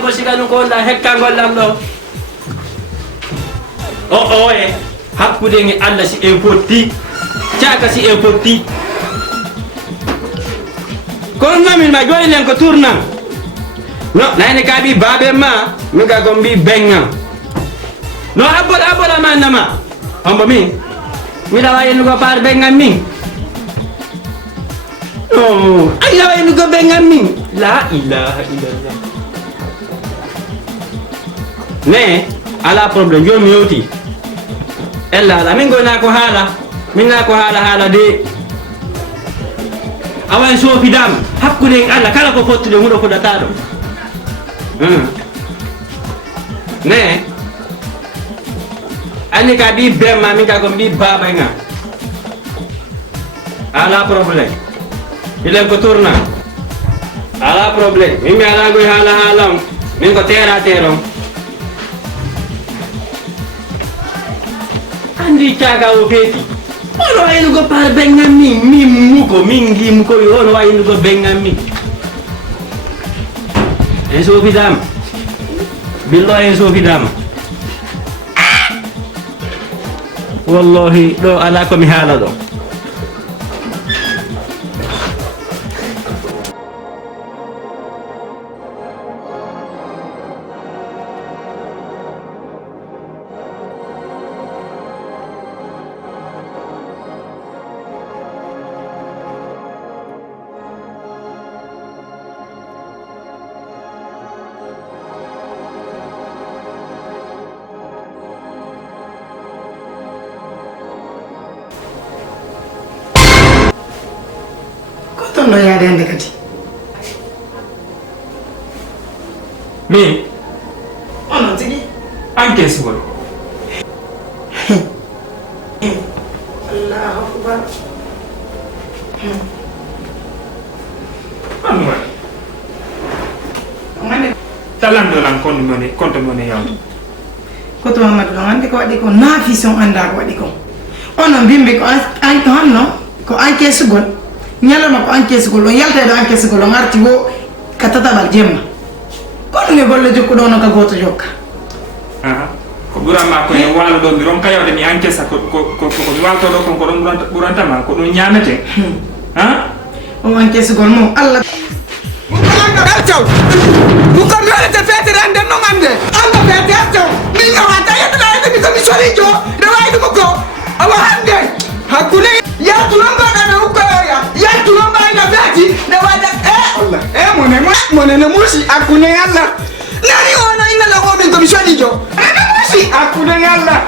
ko siganu ko la hekkangol lam ɗo o e hakkude nge Allah si importi caka si importi kono mamin ma joni len ko tournam no nayne ka bi babe ma mi ga ko mbi bengam no abbola manama ombo min mi dawa yennugo par bengam min no ay dawa yennugo bengam min la ilaha illallah ne ala problème joni mi yewti ella la min gona ko haala min na ko haala de awan sofidam hakkude Allah kala ko fottude muɗo fuɗata ɗo ne ani ka bi bemma min ka ko mbi baba nga ala problème ilen ko tourna ala problème min mi ala goy haala min ko tera teron andi caga o feeti ono waynugo par bengam min muko min gimuko ono waynugo bengam min en sofidama billo en sofidama wallahi ɗo ala komi haala ɗo no yaade hande kadi min onon tigi encaissegol allahu akbar an waɗi mane talandolan compte mone yawde koto mamadou ɗon andi ko waɗi ko naafi son anda ko waɗi ko onon mbimɓe ko honno ko encaissegol ñalama ko encaissegol on yalta ɗo encaissegol on arti wo ka tataɓal jemma kono nge golle jokku ɗo no ka goto jokka ko ɓuranma ko en walo ɗo mi ronka yawde mi encaissa ko mi walto ɗo kon ko ɗon ɓurantama ko ɗum ñamete o encaissegol mum Allah Ertaw buko mi walata feetere ande non ande Allah feete ertaw min ñawata yettata yedde mi komi sorijo nde wayde mo ko awa hande hakkude yaltunon mbaɗaɓe hukkoyoya yaltunon mbaɗa feeti nde waɗa Allah mone ne muusi hakkude Allah nani ono innala o min komi sorijo ne muusi hakkude Allah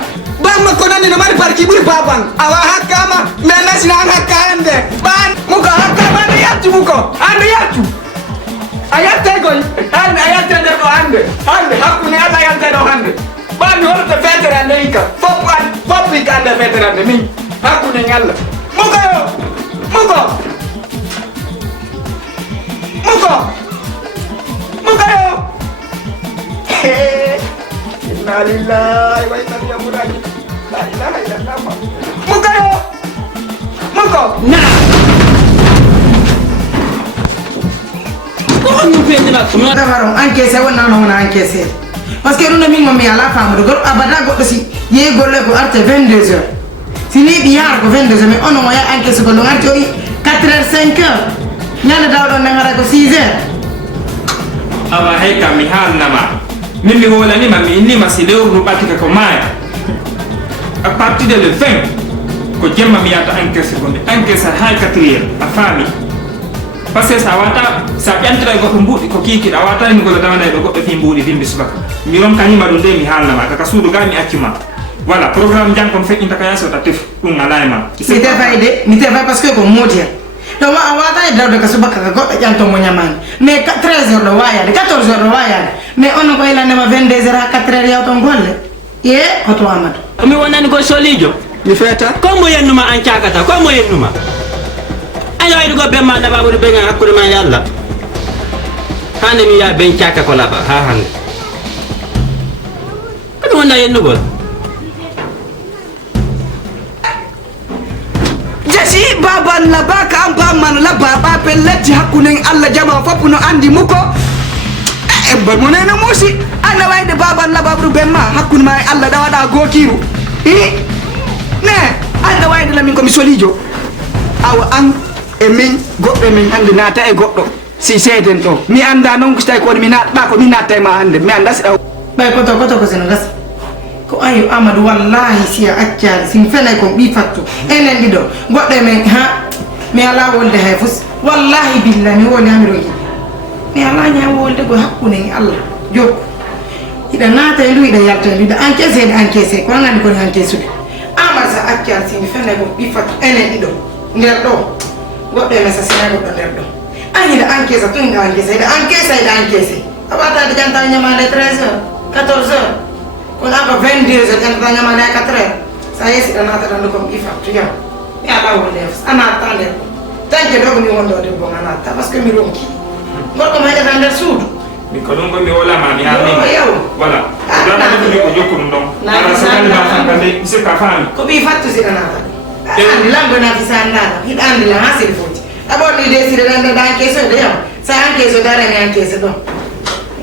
bamma ko nani no mari parki ɓuuri baban awa hakkama mais nasina an hakka hande ɓan muko hakkama ande yaltu muko ande yaltu a yalte koy hande a yaltede ɗo hande hakkude Allah yalteɗo hande ɓami holto feetere ande hikka fof hikka ande feetere ande min hakkude Allah muko yo inna lillahi wa inna ilaihi raji'un la ilaha illallah muko na ko on feeñina ko dabaro encaissé wonna no wona encaissé parce que ɗum ɗo min momi ala famude goɗɗo abada goɗɗo si yeehi golle ko arte 22 heures si neeɓi yaara ko 22 heures mais onon o yaha encaissé golle on arti o yi 4 heures 5 heures ñande dawɗon nde gara ko 6 heures awa hay kam mi haalnama min mi holanima mi innima si lewru ndu ɓattika ko maaya à partir de le 20 ko jemma mi yahata encaisse gonde encaisse hay 4 heures a faami par ce que sa wata sa ƴantira e goɗɗo mbuuɗi ko kiikiɗa a wata ni golle tawana ɗo goɗɗo fi mbuuɗi bimbi subaka mi ronkanima ɗum nde mi haalnama kaka suudu ga mi accuma voilà programme jankon feƴƴinta ka yasota tef ɗum ala e ma mi tefay de mi tefay par ce que ko mootiyat ɗo a wata e dawde ka subaka ka goɗɗo ƴantomo ñamani mais 13 heures ɗo wayade 14 heures ɗo wayade mais ono ko ilandema 22 heures ha 4 heures yawton golle ye hoto amadou mi wonani ko solijo mi feeta ko mo yennuma an cagata ko mo yennuma aña wayde go bemma nabaɓude ɓegan hakkude ma e Allah hande mi yiya ben caka ko laɓa ha hande ko ɗum wonna yennugol jesi baban labaka an bamman labba ɓa pelletti hakkunen Allah jama fof no andi muko ebbal mo nena musi anda wayde baban la babru bemma hakkun ma Allah da wada gokiru ne anda wayde la min ko mi solijo awa an e min goddo min hande nata e goddo si seden do mi anda non ko tay ko mi natba ko mi natta ma hande mi anda sida bay ko to seno gas ko ayu Amadou wallahi si accal sim fene ko bi fattu enen dido goddo men ha mi ala wolde hayfus wallahi billahi mi woni amiroji mi ala nya wolde go hakkune Allah jokku ida nata e ida yalta ida encaissé ko ngani ko encaissé Amar sa accal sim fene ko bi fattu enen dido nder do goddo men sa sina goddo nder do ani da encaissé to ida encaissé abata de janta nyamade 13h 14h ko aba 22h janta nyamade 4h sa yesi da nata dan ko bi fattu ya ala wolde ana tande tanke dogo mi wondo de bo anata parce que mi ronki gorko ma da nder suudu mi ko don mi wala ma mi hammi voilà na ko jokku ndon ala sakani ba fakande se ka fami ko bi fattu si anata andi lambo na fi sanda hid andi la hasil foti abo ni desire dan da keso de yam sa an keso dare mi an keso do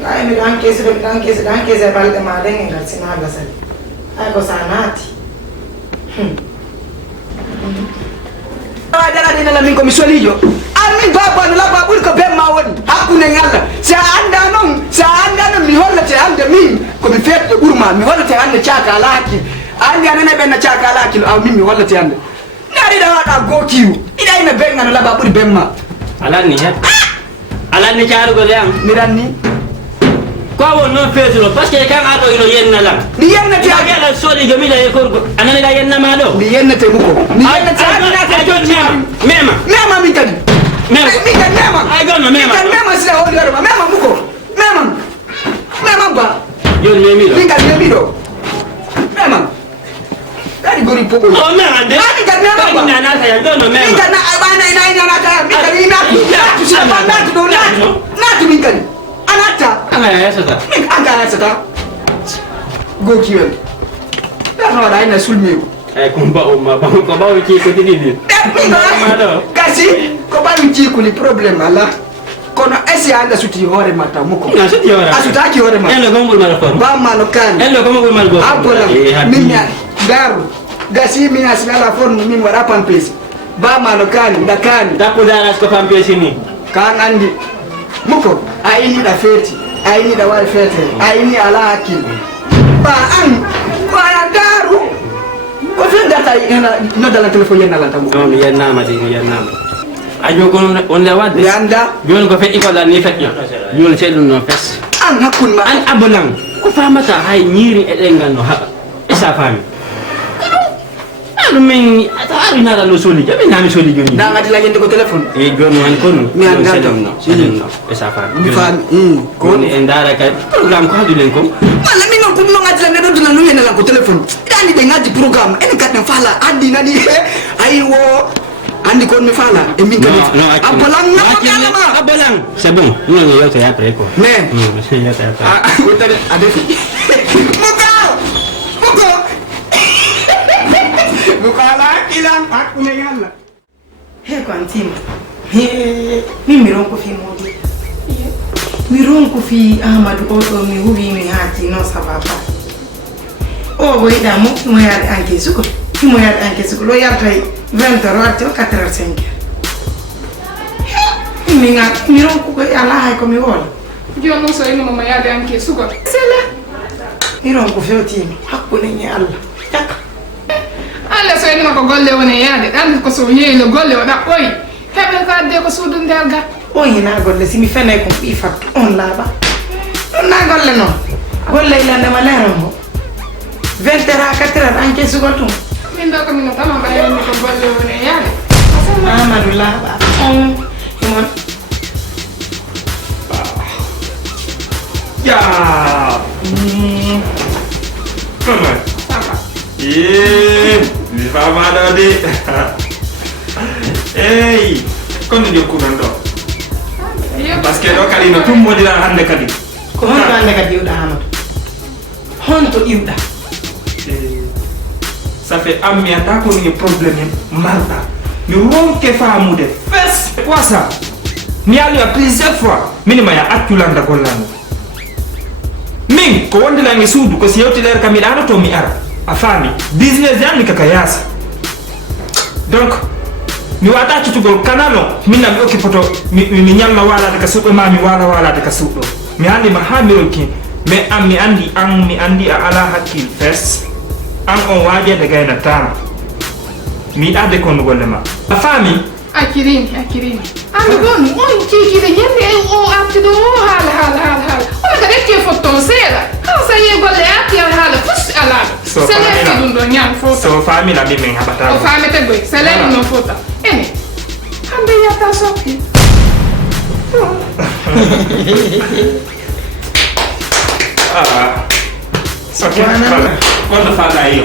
ay mi an keso balde ma den ngal sina la sali ay ko sanati jara dina la min ko mi solijo amin baba no la babul ko bemma woni hakune ngalla sa anda non mi hollate ande min ko mi fette burma mi hollate ande ciaka laki ande anene benna ciaka laki aw min mi hollate ande nari da wada gokiu ida ina benga no la babul bemma alani het alani ciaru go leam mi ranni ko won non feetulo parce que kan ato ino yenna la mi yenna ti aga la sodi go mi da ko anani da yenna ma do mi yenna te muko mi yenna ti mema mi kadi mema ay gonno mema mema sila holi garba mema muko mema ba yon memi do mi kadi memi do mema dari gori pogo oh mema de mi kadi mema ba na na ya gonno mema mi kadi na ina ta mi kadi na tu sila na tu do na tu mi kadi anata anga ya sata mi anga ya sata go kiwel da no da ina sulmi kumba umma ba ko ba ci ko didi kasi ko ba mi ci ko ni problème ala kono esi anda suti hore mata muko na suti hore asuta ki hore mata elo gomul mal ko ba ma no kan elo gomul mal go apola minya garu gasi mi asala fon min wara pampes ba ma no kan da ko dara ko pampes ni kan andi muko aini da feti aini da wal fete aini ala hakil ba an ko ya garu ko fen data no dala telephone yana lantamu no mi yenna ma di yenna ajo ko on le wadde yanda jon ko fe iko dal ni fet jon sedum no fes an hakun ma an abolang ko famata hay nyiri e dengal no haba isa fami min atari na lo soli jabe na mi soli joni da ngati la yende ko telephone e gon wan kono mi anda no isa fami mi fami ko ni endara kay program ko hadu len ko mala mi non ko no ngati la ne do na no yene la ko telephone dani de ngati program en kat na fala andi na di ay wo andi ko mi fala e min kan abolang na ko kala ma abolang c'est bon non yo te après ko ne yo te après ko tare adefi Bukala ilang aku ne yalla. He ko antima. He mi ronko fi modi. Mi ronko fi Amadou o mi hubi mi hati no sababa. O boy da mo yar anke suko. Mo yar anke suko lo yar tay 20h 4h05. Mi ronko ko ala hay ko mi wol. Dio non so ino mama yar anke suko. Sela. Mi ronko fi otimi. Hakku ne ni Allah. Tak. Alla so ino ko golle woni yaade dan ko so yeelo golle wada oy hebe ko adde ko suudu nder ga o yina golle simi fene ko bi fattu on laba on na golle no golle ila na malero mo 20h 4h anke sugotu min do ko min tama ba yoni ko golle woni yaade Amadou laba on mon ya comment mi fama do de hey kono jokku non do parce que do kali no tum modira hande kadi ko hon hande kadi yuda Amadou honto yuda ça fait ammi ata ko ni problème marda mi wonke faamude fes quoi ça mi ali a plusieurs fois minima ya attulanda gollano min ko wonde la ngi suudu ko si yewtidere kam mi ɗano to mi ara a faami business yanmi kaka yaasa donc mi wata cutugol kanalo min nam mi okki poto mi ñalna walade ka suuɓe ma mi wala walade ka suuɗo mi andima ha mirol kin mais an mi andi a ala hakkil fes an on waajede gayna tama mi yiɗa dekkondu golle ma a faami Akirini andi gon on kikide yende o artido o hala ona ka detti fotto sera kala sa ye golle atti hala fus ala sele dum do nyam fota so faami la min habata o faami te goy sele no fota ene hande yata sokki sokki wonde faala yo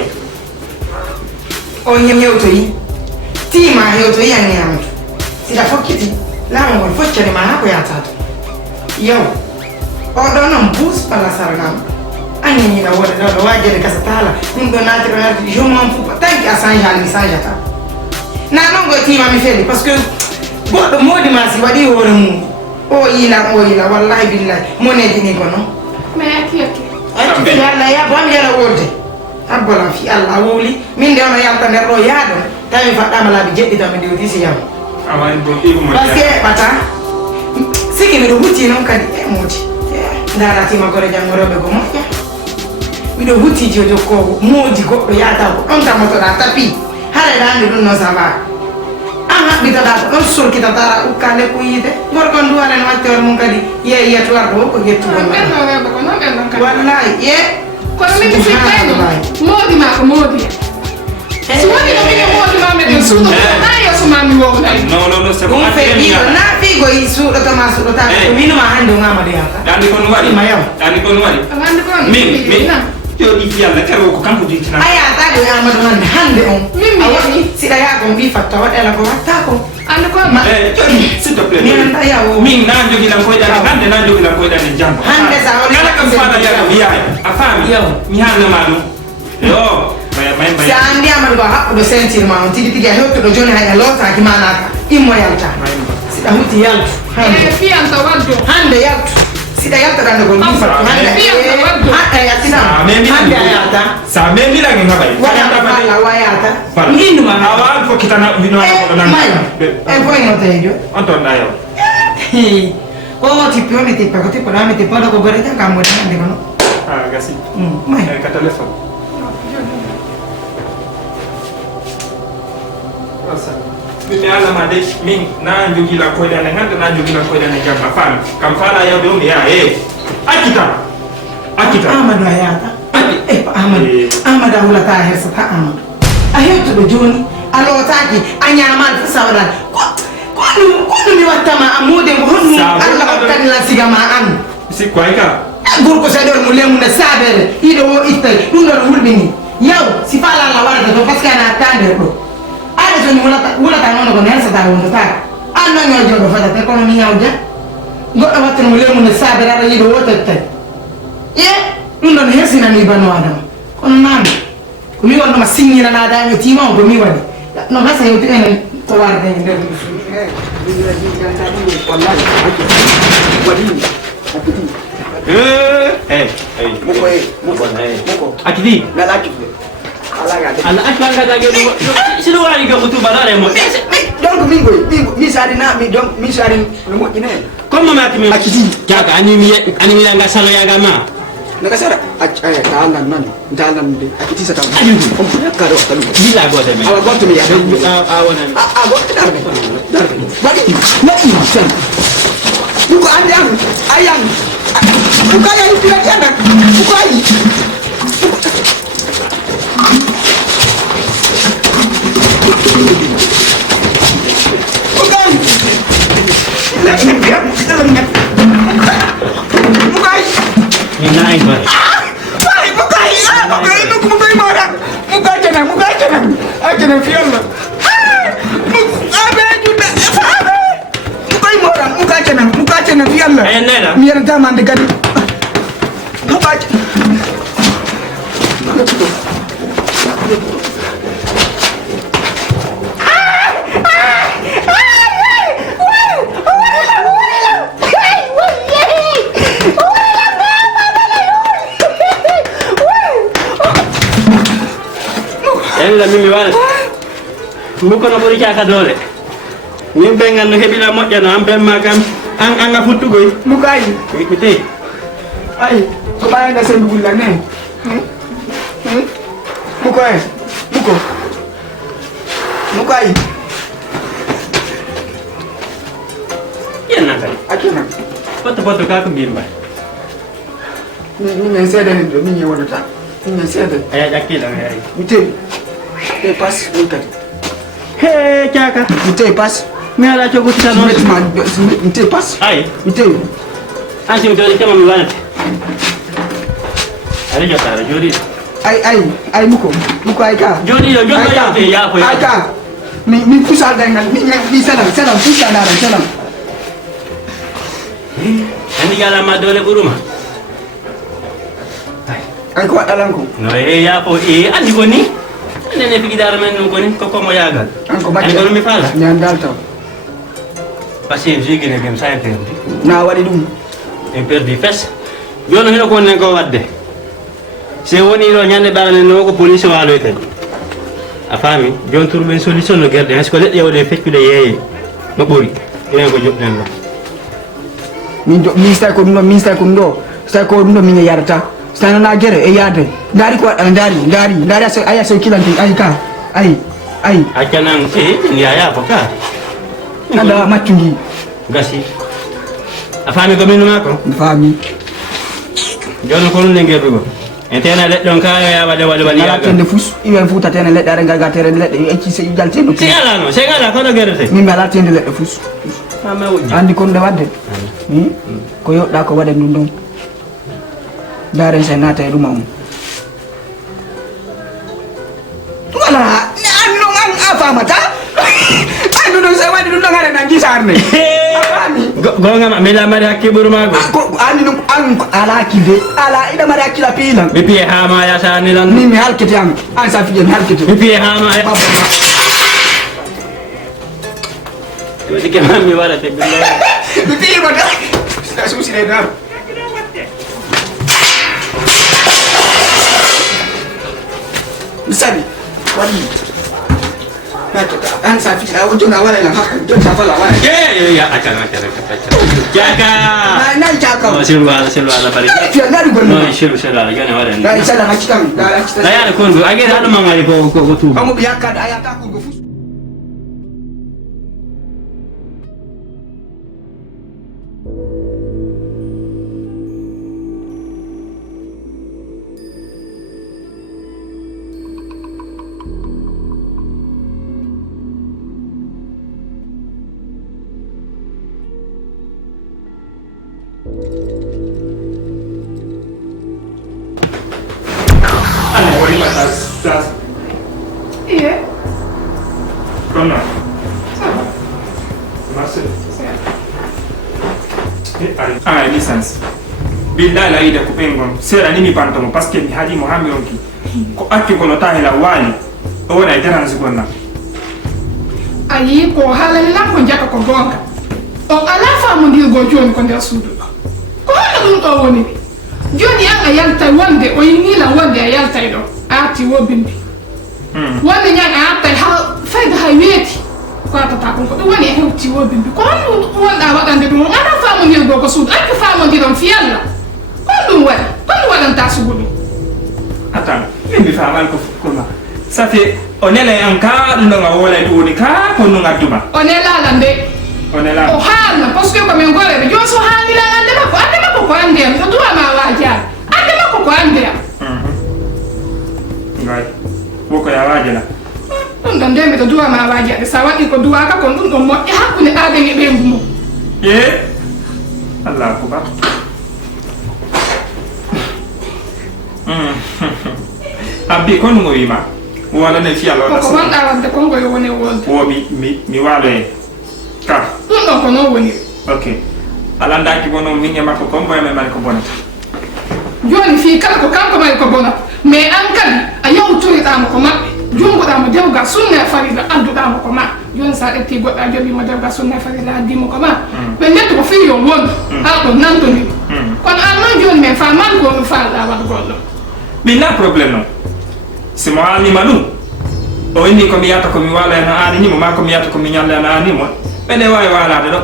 o nyewto yi tima hewto yi ani amtu sida fokkiti lama ngol foccere ma hako yatato yow o ɗo noon bus pala sargam añañiɗa woɗe ɗo ɗo wajjede kasa tala ɗum ɗo natiro narti je m'en fous tanki a change hal mi change ata na ɗon goye tima mi feli par ce que goɗɗo moodi ma si waɗi hoore mum o yila wallahi billahi moneji ni ko noon mais aki acci allah ya bam yala wolde abbolam fi allah wowli min nde ono yalta nder ɗo yaaɗo tawi faɗɗama laabi jeɗɗitami ndewdi si yam awani bon ibu par ce que ɓata siki miɗo hutti noon kadi e moodi daratima gore janggo rewɓe ko moƴƴa miɗo hutti jojo ko moodi goɗɗo yata ko ɗon tamotoɗa tapi haɗa ɗande ɗum noon ça va an haɓɓitoɗa ko ɗon sorkitatara ukkande ko yiide gorkon duwalen wattore mum kadi yettowar ɗo ko yettugol ɓenno rewɓe ko non ɓennon kadi wallahi ye kono min mi fikkayno moodi ma ko moodi so woni no mine moodi ma meɗen suuɗo na yeeso ma mi wownayi non c'est bon ɗum fe ɗiɗo na figo yi suuɗotoma suuɗota ko minuma hannde o ŋamade yaka dandi kon waɗi ma yaw dandi kon waɗi hande kon min joɗi fi yalla kero ko kanko jiitina a yataɗo e amadou hande on min mi yeehi siɗa yaha kon wi fatta waɗela ko watta ko hande kon joɗi s'il te plaît mi anda yawo min na jogilan koyɗane hande na jogilan koyɗane jambo hande sa kala kam faala yaga mi yahay a faami mi haalnama ɗum yo si a andi amadou ba haɓɓuɗo ceinture ma on tigi tigi a hettuɗo joni hay a lotaki manaka immo yalta siɗa hutti yaltu e fiyanta waddo hande yaltu siɗa yaltaɗande ko wi fattu hande yattinama hande a yata sa memilage ngaɓay waɗaɗa wayata minduma awa fokkitana mayo en foynotejo on toon ɗa yaw o tippi o mi tippa ko tippoɗa mi tippaɗo ko gore tan kam woɗi hande kono gasi may ka téléphone mi alama de min na jogila koydane hande na jogila koydane jamma faami kam faala yawde o mi yaha accita amadou a yata amadou a hulata a hersata amadou a hettuɗo joni a lotaki a ñamani fo sawaɗani kono mi wattama a modemo honnu allah hokkanila sigama an sikko ay ka gorko saɗol mo lemude sabere ɗiɗo o ittay ɗum ɗon hulɓini yaw si faala allah waɗata to par ce que ana ta nder ɗo aɗa soni wulata noon kono hersata wondotaka an noon yo joɗo fadate kono mi ñawja goɗɗo wattano mo lemude sabere aɗa yiɗo wotettay ye ɗum ɗon hersinani bano adama kono nami ko mi wondoma signiranaɗami tima on komi waɗi no gasa yewti enen to warde nder akidi ala akbangadague ɗo siɗo wawi ga utuba ɗo remo donc mi sarina mi sari no moƴƴine hen comme matimi jaka animiyaga saloyaga ma naga sara talan nan talan de akiti sa tam on fu yakka do talu bila gote men awa goto mi ya a wona a goto darbe bagi na insan buko andi an ayang buko ayi pira tianda buko ayi buko ayi la ina biar kita lagi buko ayi mina ay ba ay bukai bukai marah bukai jangan fialla abe juda abe bukai jangan fialla ay nela mier zaman dekat bukai la mimi wala muko no bori jaka dole min be ngal no hebila mojjana am be magam an nga futtugoy Mukai. mite Ay, ko bayan na sen bulan ne. Mukai. Mukai. yana kay Akina. foto ka ko bimba Ni sede ni do ni wona ta. Ni sede. aya jakila ay Mite. Te pas mukai. he jaka Mite pas. mi ala chogo tano Mite pas. ay Mite. ansi mto kama mi wana ali jota jodi Ay muko ay ka. jodi yo jodi ya ko Ay ka. Mi kusal dengan mi salam kusal dara salam. andi gala ma dole buruma Ay ko adalan ko. no ya ko andi ko ni nene fi gidara men ko ni ko mo yagal Anko andi ko mi fala Nyandal taw. pasien jigi ne gem sa perdi Na wadi dum. en perdi fes jono hino ko nen ko wadde se woni ro nyande balane no ko police walo ete a fami jon tour ben solution no gerde est ce que ledde yawde feccude yeeye no bori enen ko jobden no Min sta ko ndo sta ko ndo min yarata sta na gere e yade dari ko dari aya so kilanti ay ka ay akanan ni aya ko ka ada matungi gasi a fami ko min mako fami jono ko non ngeer go en tena ledde don ka ya wade ya tende fus iwen futa tene ledde are gaga tere ledde e ci se jalte no se ala ko no gerete min bala tende ledde fus fama wujji andi kon de wadde ko yodda ko wade dum don dare se nata e duma wala no an afamata anu do se wadi dum ngare na gisarne gonga ma mela mari hakke buru mago ko ani no an ala kide ala ida mari akila pilan be pie ha ma ya sa ni lan mi halkete am an sa fiyen halkete be pie ha ma ya wadi ke ma mi wala te billahi mi pili ko da susi de dar Sabi, wadi. An sa fiyen awu jona wala la hakka jon sa fala wala ya akan jaga na jaka oh silwa bari fiyen na dugo no silwa gana wala da inshallah hakikam da hakikam da ya ko age da mangari ko tu amu biyaka da ayata ku go fus Iya. Comment? Ça va. Merci. Ah, licence. Billahi la ida kupengon. Sera nini pantomo parce que mi haji Muhammad onki. Ko akki kono tahila wali. O wona iteran zugonna. Ayi ko halal la ko jaka ko gonga. O ala famu ndir go joni ko nder suudu. Ko hala dum to woni. Joni anga yalta wonde o yini la wonde a yalta do. Ati wo bimbi. Wonde nyanga atta ha fayda ha weti. Ko tata ko woni e hewti wo bimbi. Ko wonda wadande dum ala famu ndir go ko suudu. Akki famu ndiram fiyalla. Ko dum wadan ta suudu. Attends, mi famal ko kuma. Ça fait on est là encore no nga wala do ni ka ko no ngatuma. On est là lande. On est là. O halna parce que comme ngore be joso halila ande ko ande am to ma waja. Ande ko ande am. Ngai. Boko ya waje la. Ɗum ɗon nde mbiɗo duwama wajiade sa waɗi ko duwaka kon ɗum ɗon moƴƴi hakkude aadani e ɓengu mum Allah akubar abbi kon mo wima wala ne fi Allah koko wonɗa wadde konko yo woni wolde wo mi walo e ka ɗum ɗon ko noon woni ok ala ndaki bono min e makko kombo e mari ko bonata joni fi kala ko kanko mari ko bonata mais an kadi a yawtoriɗama ko maɓɓe jongoɗamo dewga sunna e farida adduɗamo ko ma joni sa ƴetti goɗɗa joɓima dewga sunna e farida addimo ko ma ɓe netti ko fi yo wondu ha ɗo nantodiri kono an noon joni min famani ko mi falɗa waɗ goɗɗo min na probléme non si mo alnima ɗum o inni ko mi yata ko mi wala na ani ni mo ma ko mi yata ko mi nyalla na ani mo bene way wala de do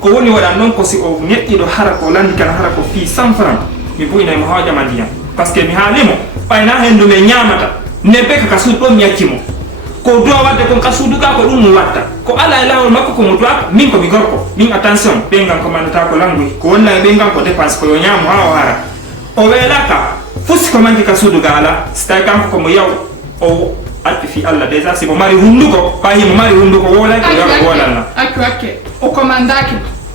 ko woni wada non ko si o netti do hara ko landi kan hara ko fi 100 francs mi buyna mo haja mandiya parce que mi halimo bayna hendu me nyamata ne be ka su do mi yakimo ko do wadde ko kasudu ka ko dum watta ko ala lawol makko ko mutwa min ko mi gorko min attention be ngam ko manata ko langu ko wonna be ngam ko dépense ko yo nyamo ha o hara o welaka fusi ko manki kasudu gala sta kam ko mo yaw o atti fi alla déjà si mo mari hunduko bayi mo mari hunduko wala ko yaw wala na Ake o komandaki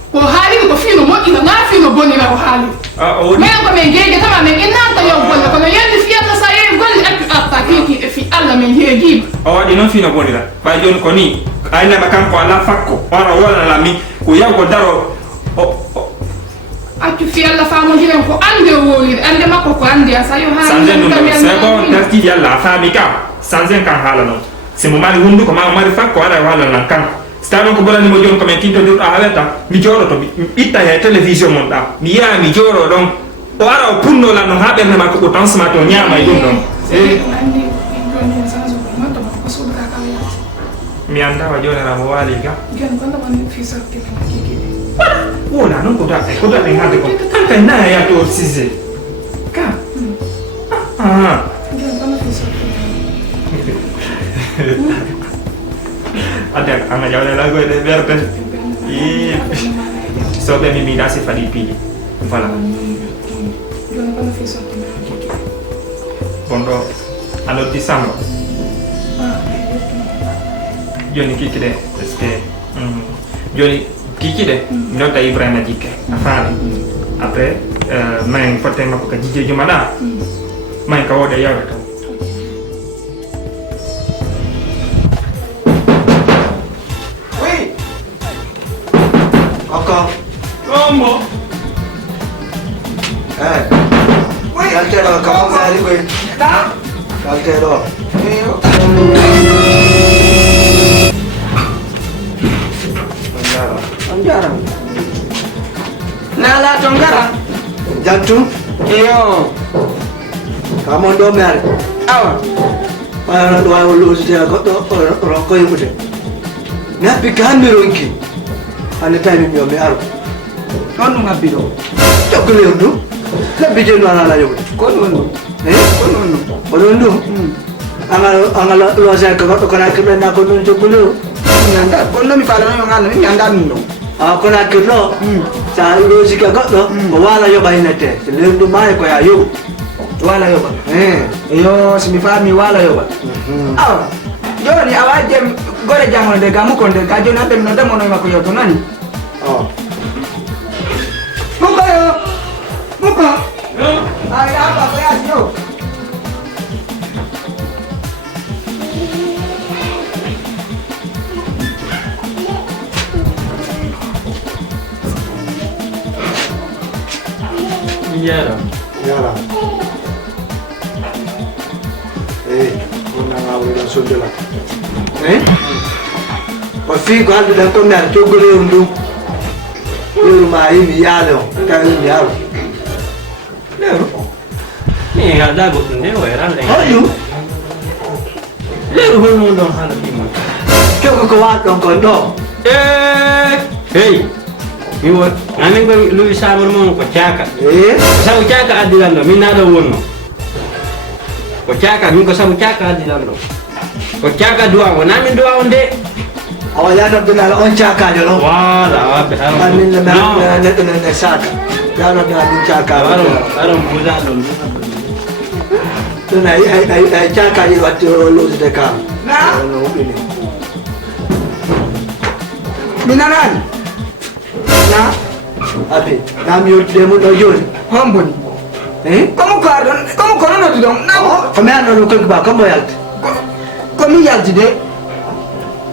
ko hali ko fino mo ina na fino boni na ko hali o me ko me gege tama me inanta yo golle ko yandi fi alla sa e golle ake attaki fi alla me gege o wadi non fino boni la bay jon ko ni ayna ba kan ko ala fakko wala la mi ko yaw ko daro ake fi alla famo hilen ko ande wori ande makko ko ande sa yo hali sanzen no c'est bon tarti yalla fami ka sanzen kan hala no se mo mari hunduko ma mari fakko wala na kan stano ko bolani mo jon ko men tinto dur aweta mi joro to itta he television mon da mi ya mi joro don o ara o punno la no habe na makko tan sama to nyama e dum don mi anda wa jona na mo wali ga wala non ko da ne hade ko tanka na ya to size ka ada anga jawle la goy de verte so be mi dasi fadi pigi voilà bondo alors disamo joni kikide est-ce que joni kikide ndota Ibrahima Jikke afale après main fotte makko ka jije jumada main ka woda yawata Como? Caltero, kamu sehari gue. Caltero. Tonggara. Nala tonggara. Jantung. Iyo. Kamu domer. Awa. Para dua ulu sudah kau rokok yang muda. Nabi kami rongki. Ane time mi me aro. Kono ngabiro. Tokole ndo. La bijeno ala yo. Kono ndo. Kono ndo. Kono ndo. Angala lo sa ko kana kime na kono tokole. Nyanda kono mi pala no ngana mi nyanda ndo. Kona kilo. Sa lo sika ko wala yo bainete. Le ndo mai ko ya yo. Wala yo ba. Yo simifami wala yo ba. Joni awaje gore jango de gamu konde ka joni ande no demo no mako yo to nani muko ay apa ko ya yo yara ngawira sondela o fi ko hande dan ko mi ar togole undu yoru ma yimi yalo ka yimi yalo lero ni ga da go ne o era le ayu lero ho no don hala bi mo ko wa don ko do hey mi wo anen ko lu sabor mo ko chaka sabu chaka adilan no mi na do wonno ko chaka min ko sabu chaka adilan no ko chaka duwa wona min duwa onde awala na dina on chaka jo no wala wa be amin na na saka ya na din chaka aro buza don tuna ai chaka ni watu lo de ka na no bini minanan na abi na mi urte mo no yon homboni como no didon na como ano ko ba como yalti komi yalti de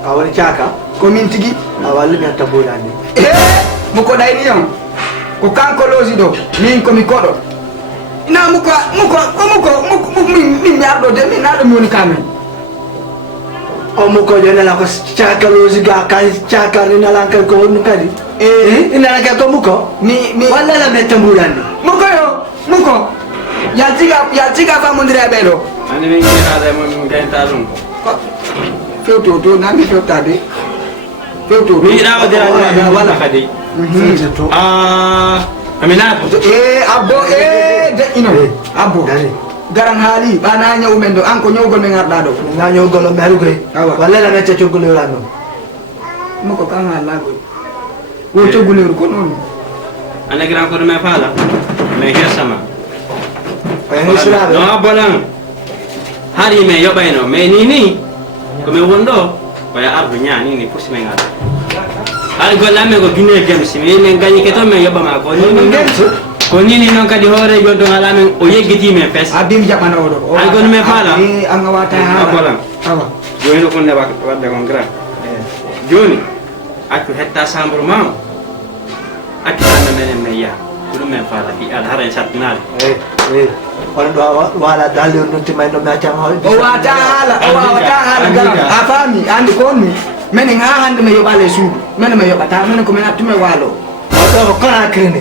awali chaka komi tigi awali mi atabola ni muko dai ni yon ko kanko lozi do min komi kodo ina muko mi ardo de mi na do mi woni kamen o muko de na ko chaka lozi ga kan chaka ni na lan kan ko woni kadi ina la ka ko muko mi wala la metambola ni muko yaltiga fa mondire belo ani min ngira da mo min ganta dum fewto to nani fewtade fewto mi yiɗa wadira wala kadi aminato abbo de ino abbo garan haali ɓana ñaw men ɗo an ko ñawgol men arɗa ɗo nga ñawgol o mi haɗu koy walla la necca coggolewran ɗo moko kan haalagol wo coggolewru ko noon ane grand ko me fala me hersama hirsunaɓe no bolan hari me yoɓayno mais ni komi wonɗo waya ardu ñani ni pusi men ara hay gollamme ko guine gemsi min gañi ke toon min yoɓama ko nini noon kadi hoore jon ton ala men o yeggiti men fes abim jaɓana oɗo hay gono men faala an a wata bolan awa joni ko nde wadde kon grand joni accu hetta chambre ma accu anda menen men yaa ko ɗum men faala ɗi ala hara e sattinade onon ɗo wala dalle on noon timayno mi accama hoy o wata haala garam a faami andi ko on mi minen ha hande mi yoɓale suudu minen mi yoɓata minen komin attume waalo oɗo ko Conakry ni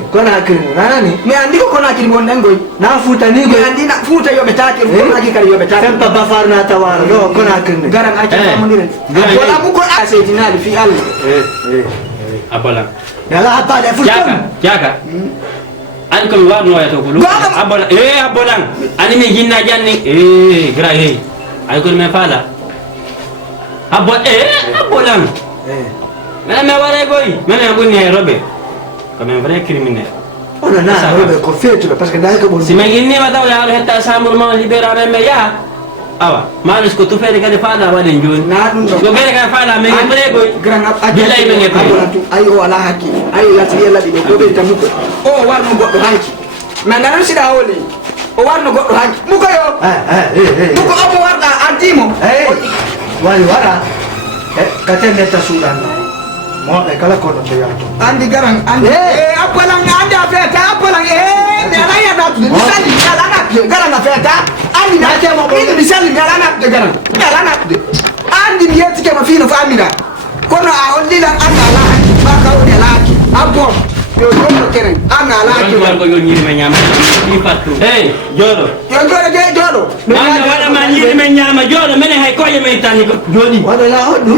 nanani mi andi ko Conakry gonɗen goy na futani mi goy andi na Fouta yoɓetake Conakry kadi yoɓetake fempa bafarna tawara ɗo Conakry ni garan accamamodiren wala mu ko a seytinade fi Allah a bolan yala habbade ful jaka ani komi warnoya to ko ɗum abolan abolan ani mi jinna janni gra ay kono men faala abolan menen mi waɗa goy menen ɓurni e roɓe komin vrai criminel ono na roɓe ko feetuɓe par ce que ndayi ko ɓon si min innima taw yaaro hetta chambre ma libéra men mi yaha awa maɗus ko tufede kadi faala waɗen joni na ɗum ɗo ko ɓeɗe kadi faala min e vrai goy grand billayi men e tu ayi o ala hakki ayi latiri laɓi ɗo ko ɓeyta muko o warno goɗɗo hanki mais nanan siɗa hole o warno goɗɗo hanki muko yo muko omo warɗa antimo wari waɗa katen netta suuɗanno moɓe kala kono to yalto andi garan andi appalan andi a feta appalan mi ala yaɗatude mi salli mi ala nattude garan a feta andi ino mi salli mi ala nattude garan mi ala nattude andi mi yettikema fino famina kono a hollilan anda ala hakki ma kawni ala hakki abbo yo joɗo keren anda ala hakki ko yo ñirime ñama ɗi fattu jooɗo yo joɗo de joɗo anda waɗama ñirime ñama jooɗo minen hay koye men tanni ko jooɗi waɗa la hoɗɗum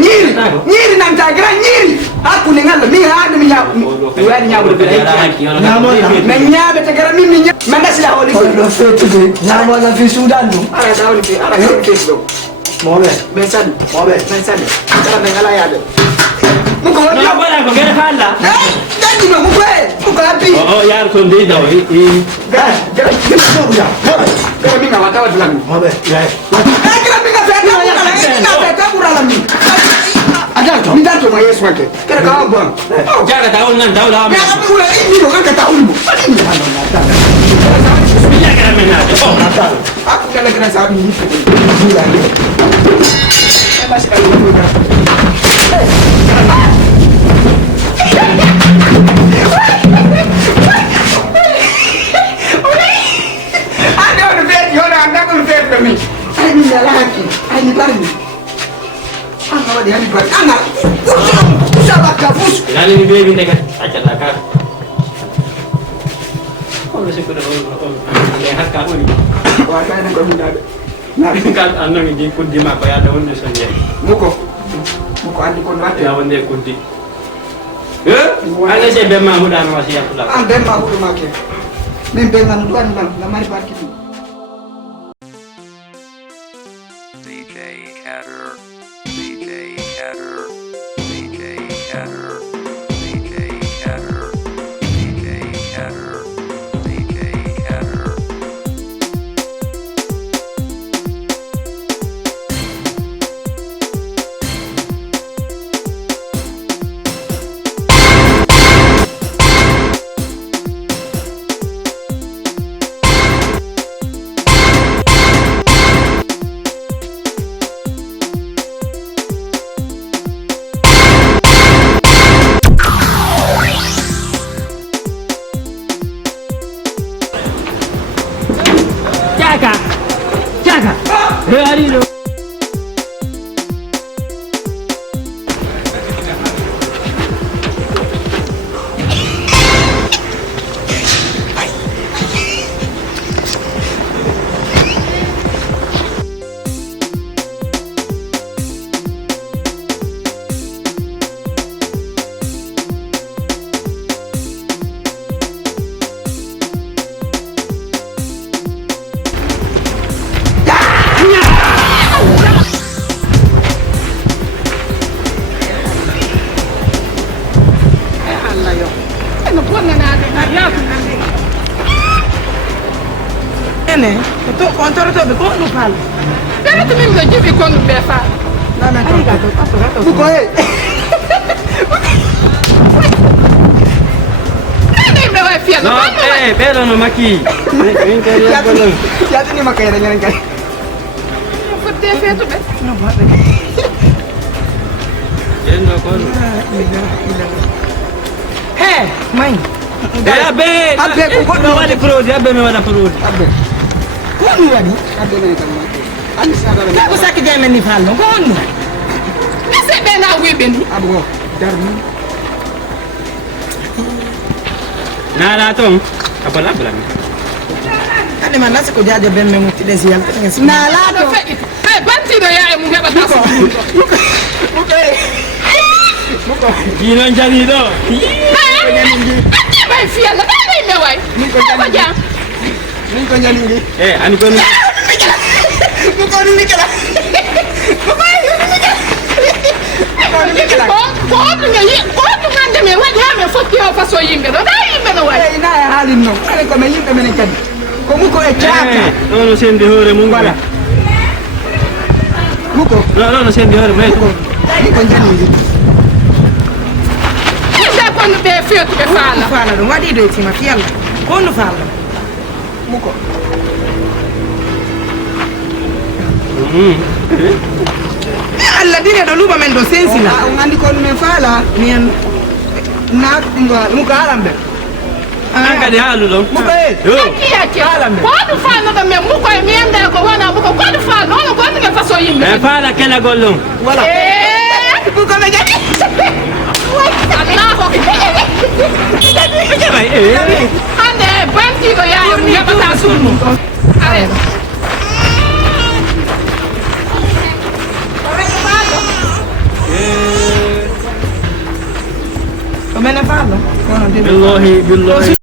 ñiiri nanta gran ñiiri hakkude ngalla min haade mi waɗi ñamude mais ñaɓete gara min mi mais gasila holi ɗo feetude ñamola fi suudan ɗum ara dawli fe ara dawli fe ɗo moɓe ɓe sali moɓe ɓe sali gara ɓe ngala yaade muko woni no waɗa ko gueɗe faalla dañɗino muko muko habbi o yaaro toon dey daw gara min gawa tawadlan moɓe gara min ga feta ɓuralam min mi dartoma yeeso makke kene kawa bon jagata on nan dawla mais ami ɓura ɗiɗo ankata ulmo mi jagata men naade kala kala sa mi yitte ande ono feeti hono andakono feetɗo min ay min mi ala hakki ay mi barmi anga waɗi hani barmi anga usabakka fus nani ni beebi nde kadi accata ka on sikkude on hakka ɓuri wa kayne ko minnaɓe kal annami ndi kuddi ma ko yaade wonde so jeeyi muko andi kon watte ya wonde kuddi ande se bemma huɗano wasi yakkuɗa an benma huɗumake min bengan ɗu andi na mari barki ɗum DJ Hatter, DJ Hatter, DJ Hatter, DJ Hatter, DJ Hatter, DJ Hatter. Jaga! Ariɗo on torotoɓe ko ɗum faala Berete min ɓe jibi kon ɗum ɓe faa. Buko he. Nene ɓe wawi fiyata. No, ɓeɗo no makki. Min kadi yaɓɓolon. Yatini makayre ñanen kay. Fotte feetuɓe. Ƴenno kon. he may Abbe ko goɗɗo waɗi produit, abbe mi waɗa produit. Abbe. ko ɗum waɗi Abbe men kam. Andi saga men. ko sakki jamen ni falno ko honno Ese ɓe na wiɓe ni. Abo. Darni. Naɗa toon abo laɓɓirami. hande ma nasi ko jaajo ben men muttiɗe si yaltaɗe si Na Aɗo laato. feƴƴi. Hey, bantiɗo yaye mum heɓata so. Buko he. Buko. Jino janiɗo. Atti may fiyalla. Nene ɓe wayi. Ko jam. Min ko ñani ngi. Ani kon. Buko ni mikela. Buko he. Ko ɗum ngeyi. Ko ɗum hande min waɗi ha min fotti o façon yimɓe ɗo. Nda yimɓe no wayi. Ay na e haalin non. Ane ko men yimɓe menen kadi. Ko muko e caaka. Ɗo no sendi hoore mum. Voilà. Muko. Ɗo no sendi hoore mum. Ni ko ñani ngi. Ese kon ɓe feetuɓe faala. faala ɗum waɗi ɗo e tima fiyalla ko honno falno Muko. allah dine ɗo luuɓa men ɗo sensila On andi ko men faala. mi an Na ɗingo muko haalambe. An kadi haaluɗon. Muko he. Yo. Kiyake. Ko ɗum falnoɗo men muko e mi anda ko wona muko ko ɗum falno ono ko ɗum e façon yimɓe. E faala kelagol ɗon. Voilà. Buko me ñani. Allahu Jaɓay. hande bantiɗo yaye mum heɓata sunnu. Arena. ko menen falno Billahi, billahi.